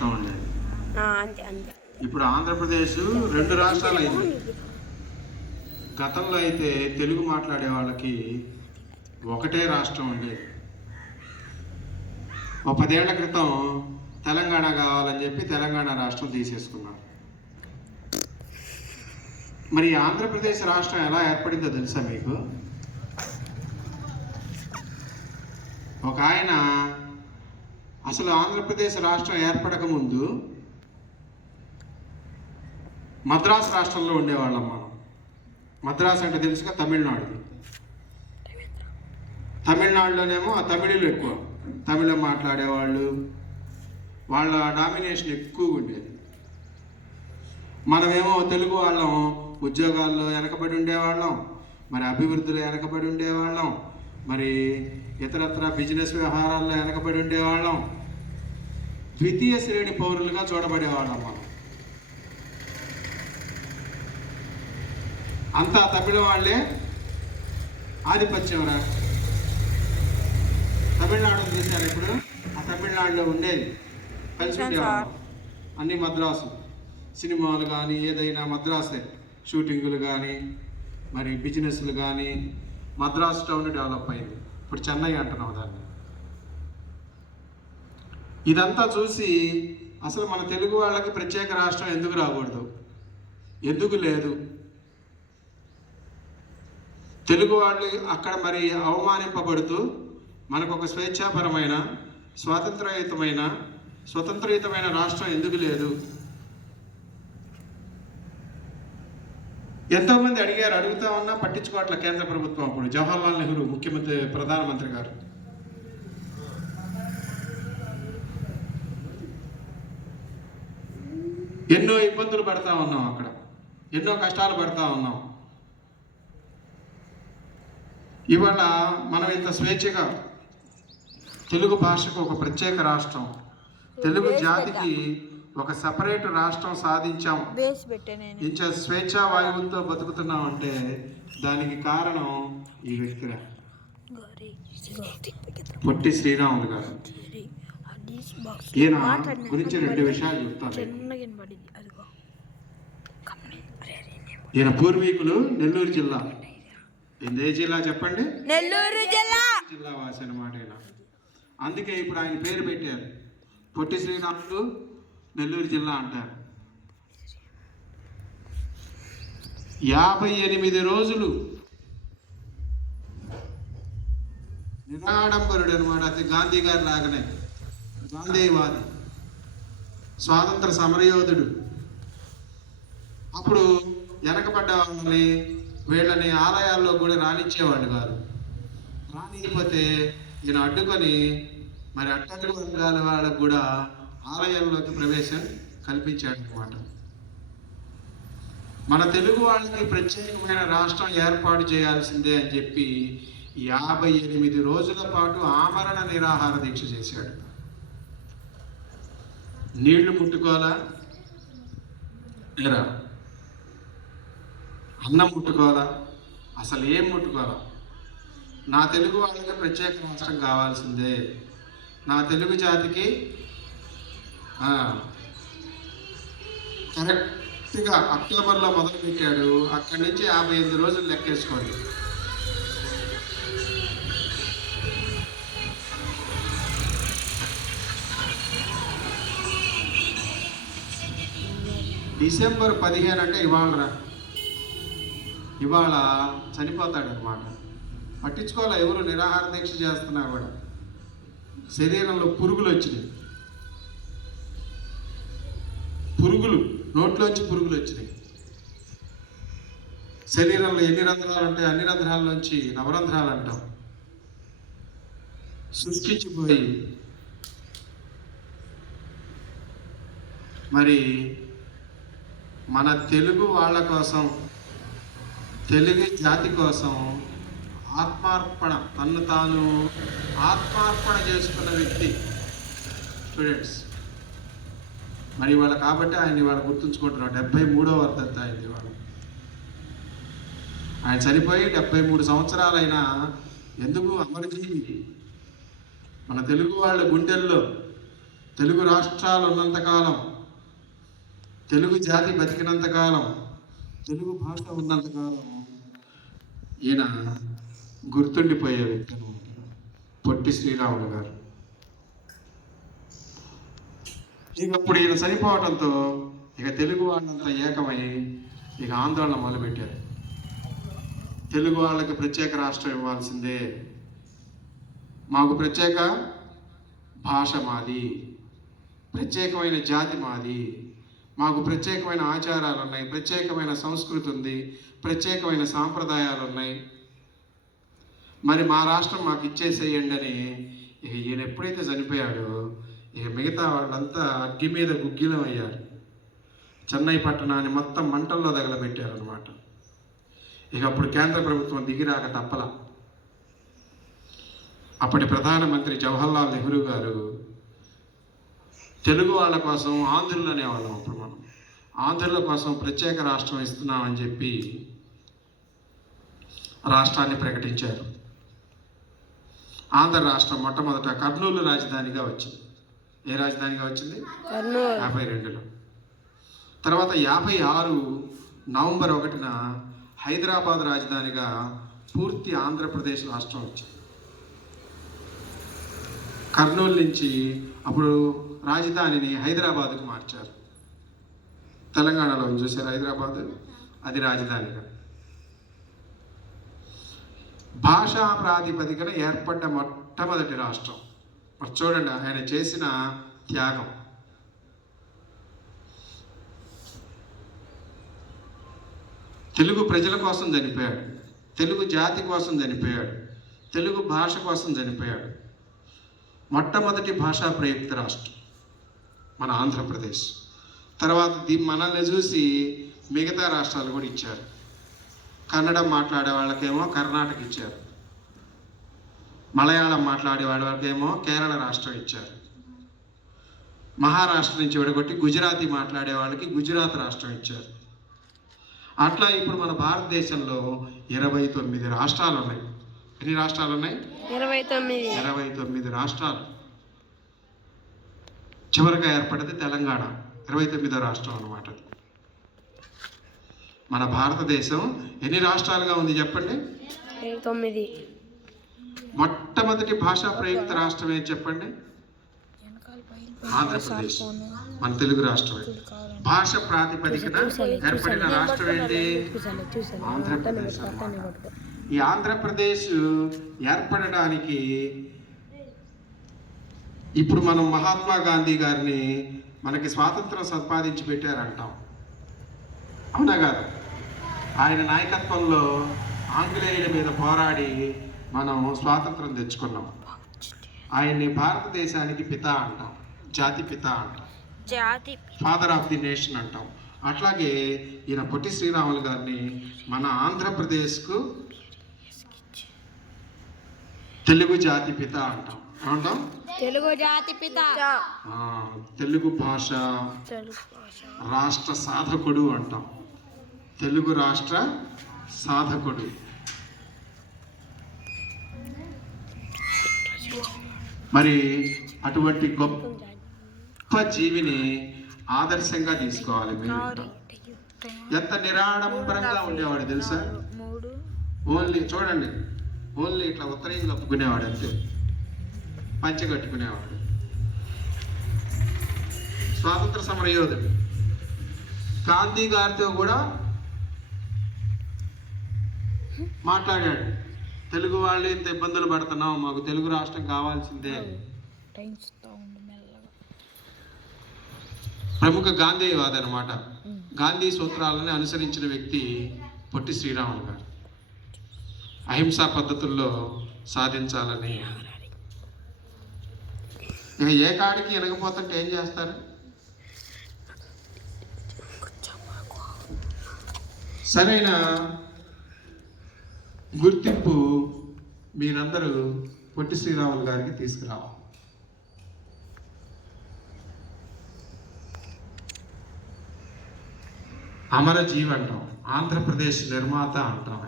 రాష్ట్రం ఉండేది. ఇప్పుడు ఆంధ్రప్రదేశ్ 2 రాష్ట్రాలు అయింది. గతంలో అయితే తెలుగు మాట్లాడే వాళ్ళకి ఒకటే రాష్ట్రం ఉండేది. ఒక 10 ఏళ్ల క్రితం తెలంగాణ కావాలని చెప్పి తెలంగాణ రాష్ట్రం తీసేసుకున్నారు. మరి ఆంధ్రప్రదేశ్ రాష్ట్రం ఎలా ఏర్పడిందో తెలుసా మీకు? ఒక ఆయన అసలు ఆంధ్రప్రదేశ్ రాష్ట్రం ఏర్పడక ముందు మద్రాసు రాష్ట్రంలో ఉండేవాళ్ళం మనం. మద్రాసు అంటే తెలుసుగా, తమిళనాడు. తమిళనాడులోనేమో ఆ తమిళులు ఎక్కువ, తమిళం మాట్లాడేవాళ్ళు, వాళ్ళ డామినేషన్ ఎక్కువ ఉండేది. మనమేమో తెలుగు వాళ్ళం ఉద్యోగాల్లో వెనకబడి ఉండేవాళ్ళం, మరి అభివృద్ధిలో వెనకబడి ఉండేవాళ్ళం, మరి ఇతరత్ర బిజినెస్ వ్యవహారాల్లో వెనకబడి ఉండేవాళ్ళం, ద్వితీయ శ్రేణి పౌరులుగా చూడబడేవాళ్ళం మనం. అంతా తమిళ వాళ్ళే ఆధిపత్యం రా. తమిళనాడు చూశారు ఇప్పుడు, ఆ తమిళనాడులో ఉండేది కలిసి ఉండేవాళ్ళం. అన్ని మద్రాసు సినిమాలు కానీ ఏదైనా మద్రాసే, షూటింగులు కానీ మరి బిజినెస్లు కానీ మద్రాసు టౌన్ డెవలప్ అయింది. ఇప్పుడు చెన్నై అంటున్నాం దాన్ని. ఇదంతా చూసి అసలు మన తెలుగు వాళ్ళకి ప్రత్యేక రాష్ట్రం ఎందుకు రాకూడదు, ఎందుకు లేదు, తెలుగు వాళ్ళు అక్కడ మరి అవమానింపబడుతూ మనకు ఒక స్వేచ్ఛాపరమైన స్వతంత్రయుతమైన రాష్ట్రం ఎందుకు లేదు? ఎంతోమంది అడిగారు, అడుగుతా ఉన్నా పట్టించుకోవట్ల కేంద్ర ప్రభుత్వం. అప్పుడు జవహర్లాల్ నెహ్రూ ముఖ్యమంత్రి, ప్రధానమంత్రి గారు. ఎన్నో ఇబ్బందులు పడతా ఉన్నాం, అక్కడ ఎన్నో కష్టాలు పడతా ఉన్నాం. ఇవాళ మనం ఇంత స్వేచ్ఛగా తెలుగు భాషకు ఒక ప్రత్యేక రాష్ట్రం, తెలుగు జాతికి ఒక సపరేట్ రాష్ట్రం సాధించాం, ఇంత స్వేచ్ఛా వాయువులతో బతుకుతున్నాం అంటే దానికి కారణం ఈ వ్యక్తిరా, పొట్టి శ్రీరాములు గారు. ఈయన గురించి 2 విషయాలు చెప్తాను. ఈయన పూర్వీకులు నెల్లూరు జిల్లా. ఏ జిల్లా చెప్పండి? నెల్లూరు జిల్లా వాసి అన్నమాట ఈయన. అందుకే ఇప్పుడు ఆయన పేరు పెట్టారు, పొట్టి శ్రీరాములు నెల్లూరు జిల్లా అంటారు. 58 రోజులు నిరాడంబరుడు అనమాట. అది గాంధీ గారి లాగానే గాంధీవాది, స్వాతంత్ర సమరయోధుడు. అప్పుడు వెనకబడ్డ వాళ్ళని వీళ్ళని ఆలయాల్లో కూడా రానిచ్చేవాళ్ళు కాదు. రానికపోతే ఈయన అడ్డుకొని మరి అట్టడుగు వర్గాల వాళ్ళకు కూడా ఆలయాల్లోకి ప్రవేశం కల్పించాడు అనమాట. మన తెలుగు వాళ్ళకి ప్రత్యేకమైన రాష్ట్రం ఏర్పాటు చేయాల్సిందే అని చెప్పి 58 రోజుల పాటు ఆమరణ నిరాహార దీక్ష చేశాడు. నీళ్లు ముట్టుకోవాలా లేరా, అన్నం ముట్టుకోవాలా, అసలు ఏం ముట్టుకోవాలా, నా తెలుగు వాళ్ళకి ప్రత్యేక రాష్ట్రం కావాల్సిందే, నా తెలుగు జాతికి కరెక్ట్గా అక్టోబర్లో మొదలుపెట్టాడు. అక్కడి నుంచి 58 రోజులు లెక్కేసుకోండి. డిసెంబర్ 15 అంటే ఇవాళ చనిపోతాడు అనమాట. పట్టించుకోవాలి ఎవరు, నిరాహార దీక్ష చేస్తున్నా కూడా. శరీరంలో పురుగులు వచ్చినాయి, నోట్లోంచి పురుగులు వచ్చినాయి. శరీరంలో ఎన్ని రంధ్రాలు ఉంటాయి, అన్ని రంధ్రాల్లోంచి నవరంధ్రాలు అంటాం, సృష్టించిపోయి మరి మన తెలుగు వాళ్ళ కోసం, తెలుగు జాతి కోసం ఆత్మార్పణ, తన్ను తాను ఆత్మార్పణ చేసుకున్న వ్యక్తి స్టూడెంట్స్. మరి వాళ్ళు కాబట్టి ఆయన వాళ్ళు గుర్తుంచుకుంటున్నారు. 73వ వర్ధంతి అయింది వాళ్ళు. ఆయన చనిపోయి 73 సంవత్సరాలైనా ఎందుకు అమరజీవి మన తెలుగు వాళ్ళ గుండెల్లో, తెలుగు రాష్ట్రాలు ఉన్నంతకాలం, తెలుగు జాతి బతికినంతకాలం, తెలుగు భాష ఉన్నంతకాలం ఈయన గుర్తుండిపోయే వ్యక్తి అనమాట పొట్టి శ్రీరాములు గారు. ఇక అప్పుడు ఈయన చనిపోవడంతో ఇక తెలుగు వాళ్ళంతా ఏకమై ఇక ఆందోళన మొదలుపెట్టారు. తెలుగు వాళ్ళకి ప్రత్యేక రాష్ట్రం ఇవ్వాల్సిందే, మాకు ప్రత్యేక భాష మాది, ప్రత్యేకమైన జాతి మాది, మాకు ప్రత్యేకమైన ఆచారాలు ఉన్నాయి, ప్రత్యేకమైన సంస్కృతి ఉంది, ప్రత్యేకమైన సాంప్రదాయాలు ఉన్నాయి, మరి మా రాష్ట్రం మాకు ఇచ్చేసేయండి అని ఇక ఈయన ఎప్పుడైతే చనిపోయాడో ఇక మిగతా వాళ్ళంతా అగ్గి మీద గుగ్గిలం అయ్యారు. చెన్నై పట్టణాన్ని మొత్తం మంటల్లో తగలబెట్టారనమాట. ఇక అప్పుడు కేంద్ర ప్రభుత్వం దిగిరాక తప్పల. అప్పటి ప్రధానమంత్రి జవహర్లాల్ నెహ్రూ గారు తెలుగు వాళ్ళ కోసం, ఆంధ్రులు అనేవాళ్ళం అప్పుడు మనం, ఆంధ్రుల కోసం ప్రత్యేక రాష్ట్రం ఇస్తున్నామని చెప్పి రాష్ట్రాన్ని ప్రకటించారు. ఆంధ్ర రాష్ట్రం మొట్టమొదట కర్నూలు రాజధానిగా వచ్చింది. ఏ రాజధానిగా వచ్చింది? 52లో. తర్వాత 56 నవంబర్ 1న హైదరాబాద్ రాజధానిగా పూర్తి ఆంధ్రప్రదేశ్ రాష్ట్రం వచ్చింది. కర్నూలు నుంచి అప్పుడు రాజధానిని హైదరాబాద్కు మార్చారు. తెలంగాణలో చూసారు హైదరాబాద్, అది రాజధానిగా. భాషా ప్రాతిపదికన ఏర్పడ్డ మొట్టమొదటి రాష్ట్రం. మరి చూడండి ఆయన చేసిన త్యాగం. తెలుగు ప్రజల కోసం చనిపోయాడు, తెలుగు జాతి కోసం చనిపోయాడు, తెలుగు భాష కోసం చనిపోయాడు. మొట్టమొదటి భాషా ప్రయుక్త రాష్ట్రం మన ఆంధ్రప్రదేశ్. తర్వాత మనల్ని చూసి మిగతా రాష్ట్రాలు కూడా ఇచ్చారు. కన్నడం మాట్లాడే వాళ్ళకేమో కర్ణాటక ఇచ్చారు, మలయాళం మాట్లాడే వాళ్ళకేమో కేరళ రాష్ట్రం ఇచ్చారు, మహారాష్ట్ర నుంచి విడగొట్టి గుజరాతీ మాట్లాడే వాళ్ళకి గుజరాత్ రాష్ట్రం ఇచ్చారు. అట్లా ఇప్పుడు మన భారతదేశంలో 29 రాష్ట్రాలు ఉన్నాయి. ఎన్ని రాష్ట్రాలు ఉన్నాయి? 29 రాష్ట్రాలు. చివరిగా ఏర్పడితే తెలంగాణ 29వ రాష్ట్రం అన్నమాట. మన భారతదేశం ఎన్ని రాష్ట్రాలుగా ఉంది చెప్పండి? 9. మొట్టమొదటి భాషా ప్రయుక్త రాష్ట్రం ఏది చెప్పండి? ఆంధ్రప్రదేశ్, మన తెలుగు రాష్ట్రమే. భాష ప్రాతిపదికన ఏర్పడిన రాష్ట్రం ఏంటి? ఆంధ్రప్రదేశ్ అన్నమాట. ఈ ఆంధ్రప్రదేశ్ ఏర్పడడానికి ఇప్పుడు మనం మహాత్మా గాంధీ గారిని మనకి స్వాతంత్రం సంపాదించి పెట్టారంటాం, అవునా కాదు? ఆయన నాయకత్వంలో ఆంగ్లేయుల మీద పోరాడి మనం స్వాతంత్రం తెచ్చుకున్నాం. ఆయన్ని భారతదేశానికి పిత అంటాం, జాతి పిత అంటాం, ఫాదర్ ఆఫ్ ది నేషన్ అంటాం. అట్లాగే ఈయన పొట్టి శ్రీరాములు గారిని మన ఆంధ్రప్రదేశ్కు తెలుగు జాతి పిత అంటాం. ఏమంటాం? తెలుగు జాతి పిత, తెలుగు భాష రాష్ట్ర సాధకుడు అంటాం. తెలుగు రాష్ట్ర సాధకుడు. మరి అటువంటి గొప్ప జీవిని ఆదర్శంగా తీసుకోవాలి మీరు. ఎంత నిరాడంబరంగా ఉండేవాడు తెలుసా? ఓన్లీ చూడండి, ఓన్లీ ఇట్లా ఉత్తరీయం కప్పుకునేవాడు, అంతే, పంచె కట్టుకునేవాడు. స్వాతంత్ర సమర యోధుడు. గాంధీ గారితో కూడా మాట్లాడాడు, తెలుగు వాళ్ళు ఇంత ఇబ్బందులు పడుతున్నాం, మాకు తెలుగు రాష్ట్రం కావాల్సిందే. ప్రముఖ గాంధీవాది అనమాట. గాంధీ సూత్రాలను అనుసరించిన వ్యక్తి పొట్టి శ్రీరాములు గారు. అహింసా పద్ధతుల్లో సాధించాలని. ఏ కాడికి ఎనకపోతుంటే ఏం చేస్తారు? సరైన గుర్తింపు మీరందరూ పొట్టి శ్రీరాములు గారికి తీసుకురావాలి. అమరజీవి అంటాం, ఆంధ్రప్రదేశ్ నిర్మాత అంటాం.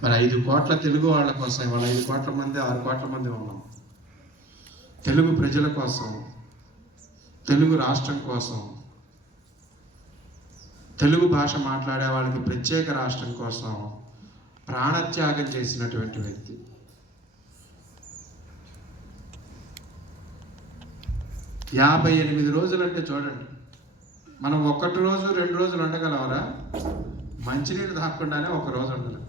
మరి 5 కోట్ల తెలుగు వాళ్ళ కోసం ఇవాళ 5 కోట్ల మంది 6 కోట్ల మంది ఉన్నాం. తెలుగు ప్రజల కోసం, తెలుగు రాష్ట్రం కోసం, తెలుగు భాష మాట్లాడే వాళ్ళకి ప్రత్యేక రాష్ట్రం కోసం ప్రాణత్యాగం చేసినటువంటి వ్యక్తి. – 58 రోజులంటే చూడండి, మనం 1 రోజు 2 రోజులు ఉండగలవరా? మంచినీళ్ళు తాగకుండానే 1 రోజు ఉండలేం,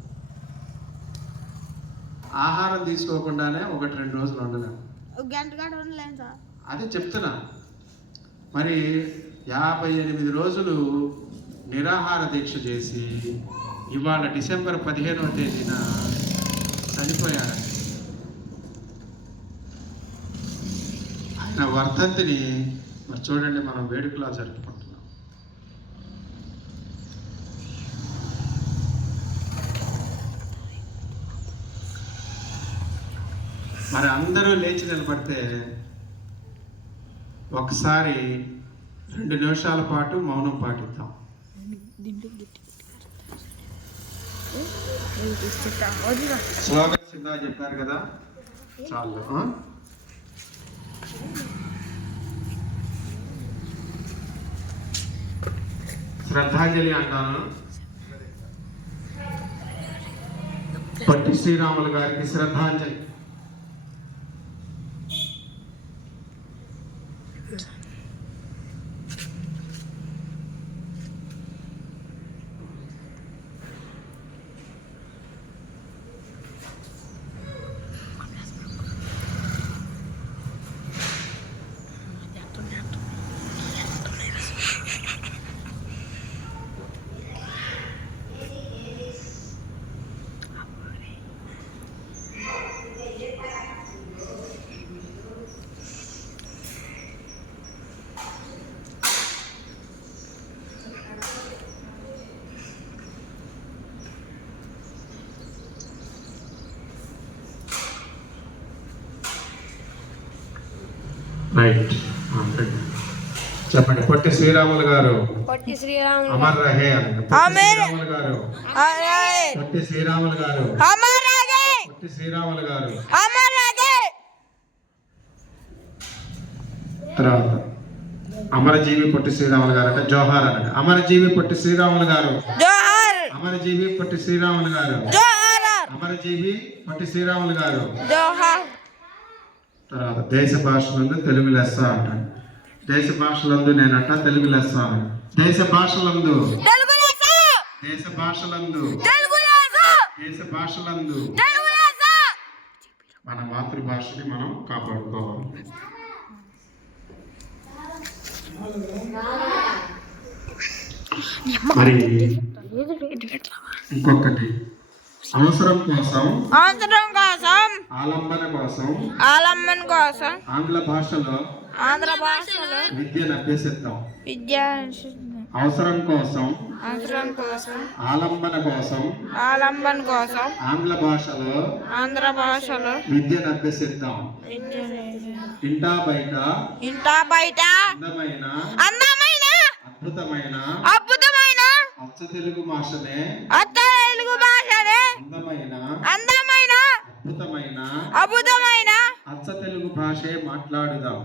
ఆహారం తీసుకోకుండానే 1-2 రోజులు ఉండలేం. అదే చెప్తున్నా. మరి 58 రోజులు నిరాహార దీక్ష చేసి ఇవాళ డిసెంబర్ 15వ తేదీన చనిపోయారు. ఆయన వర్ధంతిని మరి చూడండి మనం వేడుకలా జరుపుకుంటున్నాం. మరి అందరూ లేచి నిలబడితే ఒకసారి 2 నిమిషాల పాటు మౌనం పాటిద్దాం. స్లోగన్స్ ఇందా చెప్పారు కదా, చాలు. శ్రద్ధాంజలి అంటాను. పొట్టి శ్రీరాములు గారికి శ్రద్ధాంజలి. రైట్, చెప్పండి. పొట్టి శ్రీరాములు గారు పొట్టి శ్రీరాములు అమర్ రహే అనండి. పొట్టి శ్రీరాములు గారు పొట్టి శ్రీరాములు గారు పొట్టి శ్రీరాములు గారు. తర్వాత అమరజీవి పొట్టి శ్రీరాములు గారు అంటే జోహార్ అనండి. అమరజీవి పొట్టి శ్రీరాములు గారు, అమరజీవి పొట్టి శ్రీరాములు గారు, అమరజీవి పొట్టి శ్రీరాములు గారు. తర్వాత దేశ భాషలందు తెలుగు లెస్స అంటాను. దేశ భాషలందు నేనంట తెలుగు లెస్స అని. దేశ భాషలందు దేశ భాషలందు దేశ భాషలందు మన మాతృభాషని మనం కాపాడుకోవాలి. మరి ఇంకొకటి, అవసరం కోసం ఆలంబన కోసం ఆంగ్ల భాషలో విద్యను అభ్యసిద్దాం. అవసరం కోసం ఆలంబన కోసం ఆంగ్ల భాషలో విద్యను అభ్యసిద్దాం. ఇంటా బయట అందమైన అద్భుతమైన అచ్చ తెలుగు భాషనే అద్భుతమైన అచ్చ తెలుగు భాషే మాట్లాడుదాం.